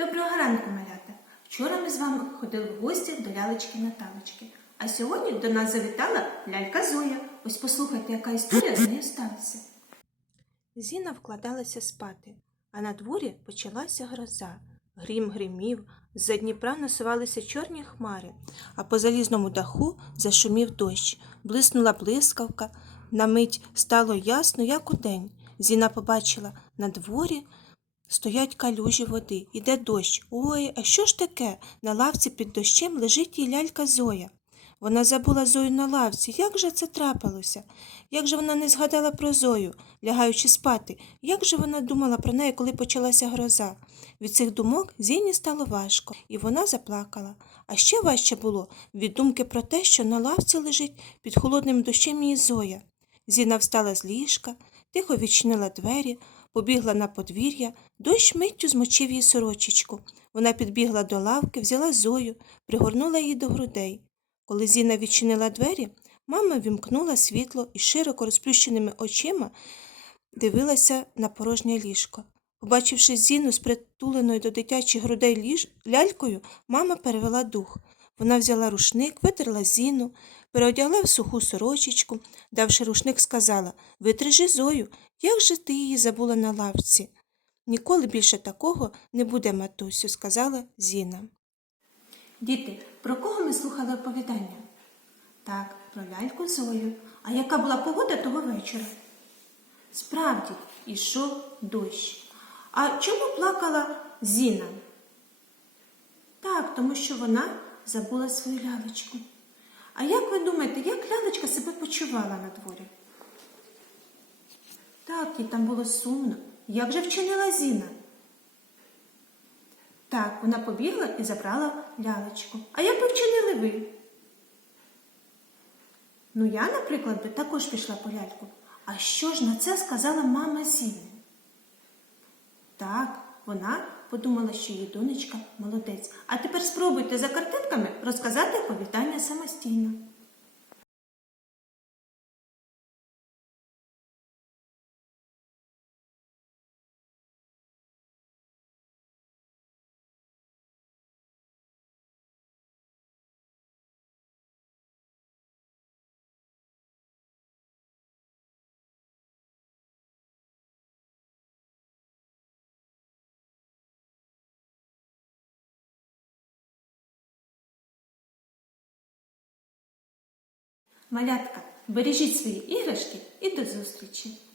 Доброго ранку, малята! Вчора ми з вами ходили в гості до лялечки Наталочки. А сьогодні до нас завітала лялька Зоя. Ось послухайте, яка історія з нею сталася. Зіна вкладалася спати, а на дворі почалася гроза. Грім гримів, з-за Дніпра насувалися чорні хмари, а по залізному даху зашумів дощ, блиснула блискавка. На мить стало ясно, як удень. Зіна побачила на дворі Стоять калюжі води, іде дощ. Ой, а що ж таке? На лавці під дощем лежить її лялька Зоя. Вона забула Зою на лавці. Як же це трапилося? Як же вона не згадала про Зою, лягаючи спати? Як же вона думала про неї, коли почалася гроза? Від цих думок Зіні стало важко, і вона заплакала. А ще важче було від думки про те, що на лавці лежить під холодним дощем її Зоя. Зіна встала з ліжка, тихо відчинила двері, побігла на подвір'я, дощ миттю змочив її сорочечку. Вона підбігла до лавки, взяла Зою, пригорнула її до грудей. Коли Зіна відчинила двері, мама вімкнула світло і широко розплющеними очима дивилася на порожнє ліжко. Побачивши Зіну з притуленою до дитячих грудей ліж... лялькою, мама перевела дух. Вона взяла рушник, витерла Зіну, переодягла в суху сорочечку, давши рушник, сказала Витрижи Зою, як же ти її забула на лавці? Ніколи більше такого не буде, матусю, сказала Зіна. Діти, про кого ми слухали оповідання? Так, про ляльку Зою. А яка була погода того вечора? Справді, ішов дощ. А чому плакала Зіна? Так, тому що вона забула свою лялечку. А як ви думаєте, як лялечка себе почувала на дворі? Так, їй там було сумно. Як же вчинила Зіна? Так, вона побігла і забрала лялечку. А як би вчинили ви? Ну, я, наприклад, би також пішла по ляльку. А що ж на це сказала мама Зіни? Так, вона подумала, що її донечка молодець. А тепер спробуйте за картинками розказати повітання самостійно. Малятка, бережіть свої іграшки і до зустрічі!